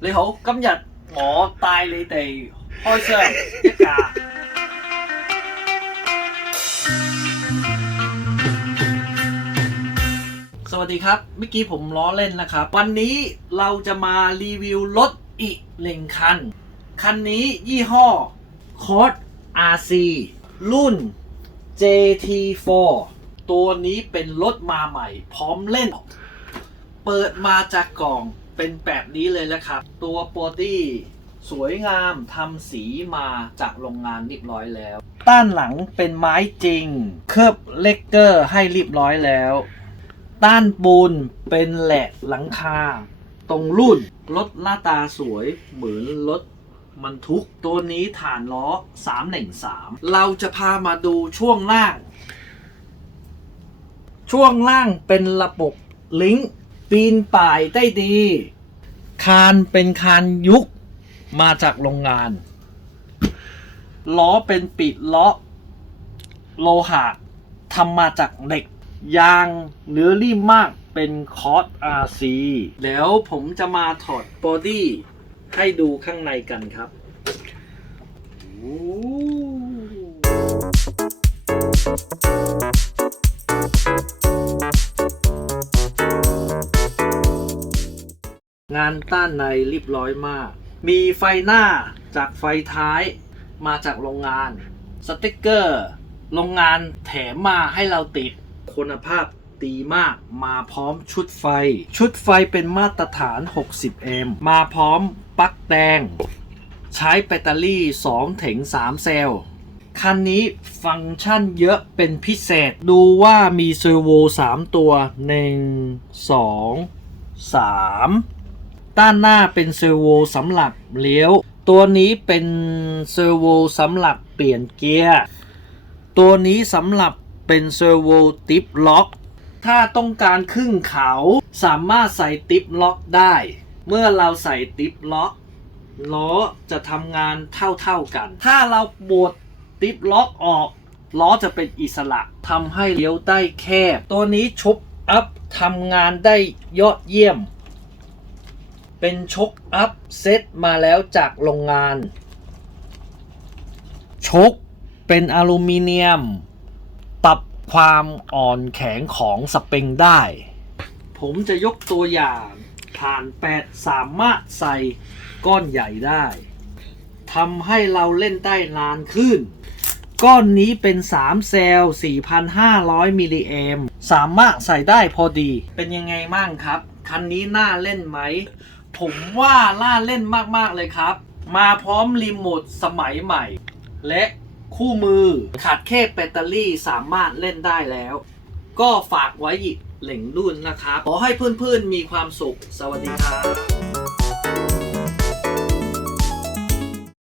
你好，今日我带你哋开箱一架。สวัสดีครับ เมื่อกี้ผมล้อเล่นนะครับ วันนี้เราจะมารีวิวรถอีกหนึ่งคัน คันนี้ยี่ห้อ c o d RC รุ่น JT4 ตัวนี้เป็นรถมาใหม่ พร้อมเล่น เปิดมาจากกล่อง เป็นแบบนี้เลยนะครับ ตัวโปรตี้สวยงามทำสีมาจากโรงงานเรียบร้อยแล้วด้านหลังเป็นไม้จริง เคลือบเลกเกอร์ให้เรียบร้อยแล้วด้านปูนเป็นแหลกหลังคา ตรงรุ่นรถหน้าตาสวยเหมือนรถมันทุกตัวนี้ฐานล้อ 313 เราจะพามาดูช่วงล่าง ช่วงล่างเป็นระบบลิงก์ปีนป่ายได้ดี คานเป็นคานยุกมาจากโรงงาน ล้อเป็นปิดล้อโลหะทำมาจากเหล็ก ยางเนื้อริ่มมากเป็นคอร์ส RC แล้วผมจะมาถอดบอดี้ให้ดูข้างในกันครับโอ้ งานต้านในเรียบร้อยมาก มีไฟหน้าจากไฟท้ายมาจากโรงงาน สติกเกอร์ โรงงานแถมมาให้เราติดคุณภาพดีมาก มาพร้อมชุดไฟ ชุดไฟเป็นมาตรฐาน 60M มาพร้อมปลั๊กแดง ใช้แบตเตอรี่ 2 ถึง 3 เซลล์ คันนี้ฟังก์ชันเยอะเป็นพิเศษ ดูว่ามีเซอร์โว 3 ตัว 1 2 3 ด้านหน้าเป็นเซอร์โวสำหรับเลี้ยว ตัวนี้เป็นเซอร์โวสำหรับเปลี่ยนเกียร์ ตัวนี้สำหรับเป็นเซอร์โวติปล็อก ถ้าต้องการครึ่งเขาสามารถใส่ติปล็อกได้ เมื่อเราใส่ติปล็อกล้อจะทำงานเท่าๆกัน ถ้าเราบดติปล็อกออกล้อจะเป็นอิสระทำให้เลี้ยวได้แคบ ตัวนี้ชุบอัพทำงานได้ยอดเยี่ยม เป็นชกอัพเซตมาแล้วจากโรงงานชกเป็นอลูมิเนียม ปรับความอ่อนแข็งของสปริงได้ ผมจะยกตัวอย่างผ่านแปดสามารถใส่ก้อนใหญ่ได้ทำให้เราเล่นได้นานขึ้น ก้อนนี้เป็น 3 เซลล์ 4,500 มิลลิแอมสามารถใส่ได้พอดี เป็นยังไงบ้างครับ คันนี้น่าเล่นไหม ผมว่าล่าเล่นมาก ๆ เลยครับ มาพร้อมรีโมทสมัยใหม่ และคู่มือขาดแค่แบตเตอรี่สามารถเล่นได้แล้ว ก็ฝากไว้อีกเหล่งรุ่นนะครับ ขอให้เพื่อน ๆ มีความสุข สวัสดีครับ